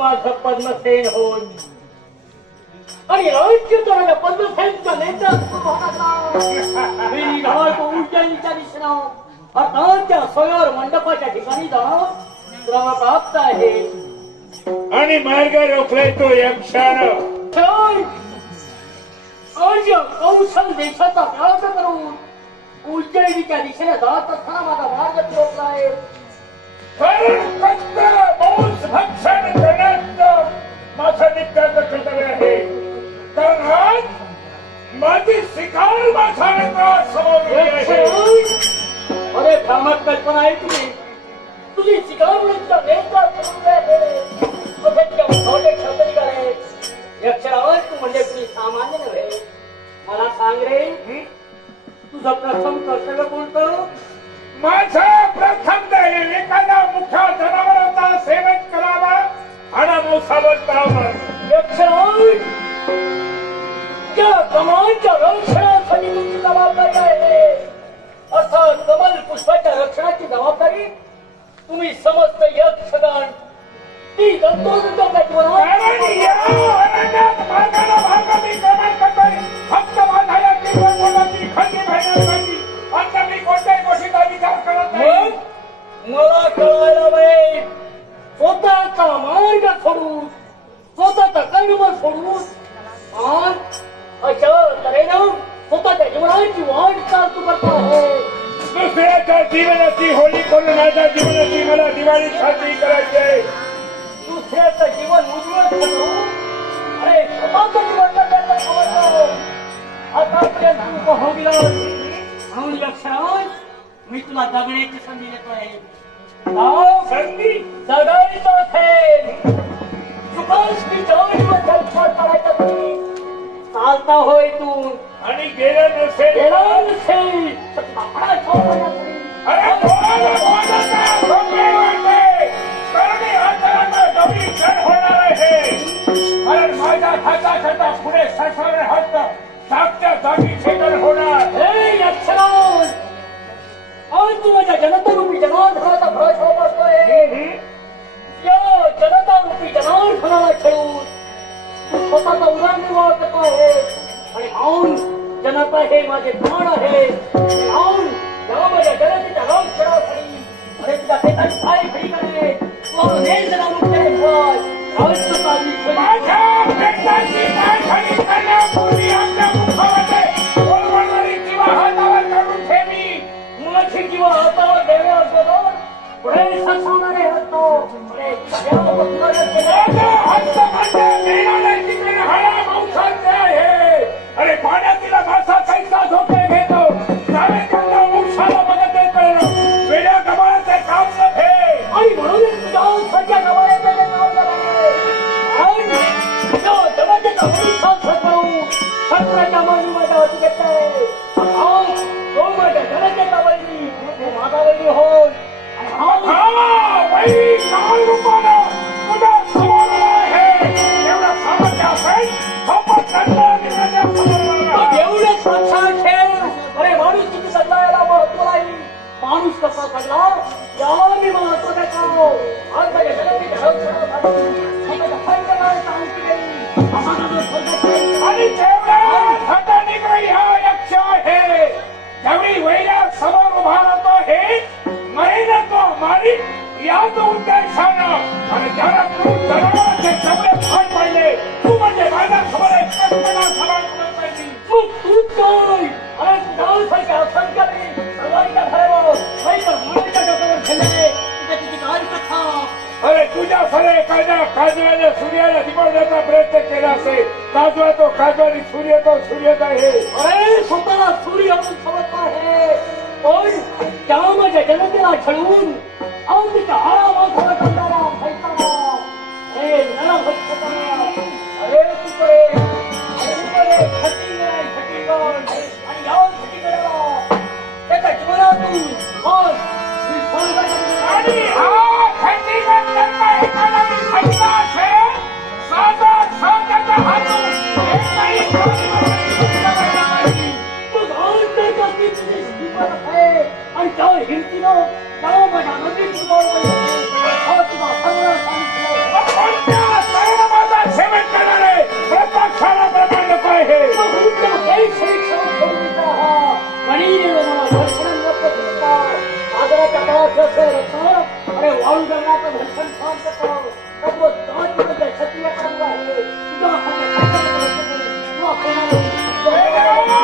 माझं पद्मसेन होय आणि राज्य पद्मसेनचा नेतृत्व मी घालतो उज्जैनीच्या दिशेनं अर्थात त्या सोयर मंडपाच्या ठिकाणी जाणं तुला प्राप्त आहे. आणि मार्ग रोखलाय तो यक्षान अर्ज़ कौशल देशाचा त्याग करून उज्जैनीच्या दिशेने जात असताना माझा मार्ग चुकला आहे. कारण फक्त भक्षण करण्याचं माझं नित्याचं कर्तव्य आहे. कारण आज माझी शिकार माझा अरे आहे तुझी तुझी शिकावणीचा नेमका करून आहे. शब्द निघाले यक्षरावर तू म्हणजे तुझी सामान्य नव्हे. मला सांग रे? तुझं प्रथम कर्तव्य कोणतं? माझा प्रथम दैव एखाद्या मुख्या जनावरांचा सेवन करावा समझ पाऊँगा क्या कमाल का रक्षणा सभी की जबाबदारी आहे अर्थात कमल पुष्पाच्या रक्षणाची जबाबदारी तुम्ही समस्त यक्षगान, ती जगतो तुमच्या जीवनावर फक्त माझ्या जीवन मुलाची खंडी स्वतःचा मार्ग सोडून स्वतःचा कर्म सोडून आणि अशा तऱ्हेनं स्वतःच्या जीवनाची वाटचाल तू करतो आहे दुसऱ्याच्या जीवनाची होळी करून माझ्या जीवनाची मला दिवाळी साजरी करायची आहे. दुसऱ्याचं जीवन उज्ज्वल करून अरे स्वतःचं जीवन जगण्याचा समजतो आतापर्यंत तू पाहून म्हणून यक्षराज मी तुला जगण्याची संधी देतोय. जाओ, संधी जगायचं चालता होय तू आणि गेलं नसेल गेला नसेल माझ्या खाता खाता पुढे सरसवणे हस्त जागच्या जागी જનતા હે માજે પ્રાણ હે આઉન જવાબરે ગરજ તરામ કરો ફરી અરે તા પેટન ભાઈ ફરી કરે ઓર ને જરા રૂપ છે ભાઈ આઉન તો પાલી ફરી પેટન જી ભાઈ ફરી કરે પૂરી આંગા મુખવતે ઓરવણરી જીવા હાતાવા કરું છેમી મુછી જીવા હાતાવા દેવા કરો પ્રે સસુનરે હતો પ્રે स्वतःच्या पंचकाळाची आहुती देईन. समाजाला स्वर्गात आणि तेवढा खाता निघाई हा यक्ष आहे त्यावेळी वैराग समोर उभा राहतो हे मरेन तो मारी याच उद्देशानं आणि ज्याला कायदा सगळे कायदा काजव्याने सूर्याला दिपवण्याचा प्रयत्न केला असेल काजवा तो काजवानी सूर्य तो सूर्यच आहे. અરે વાળું ગંગા તો દર્શન ફોન કરતો તબો દોડ કે દર્શન કરવા છે તો આપણે આપણે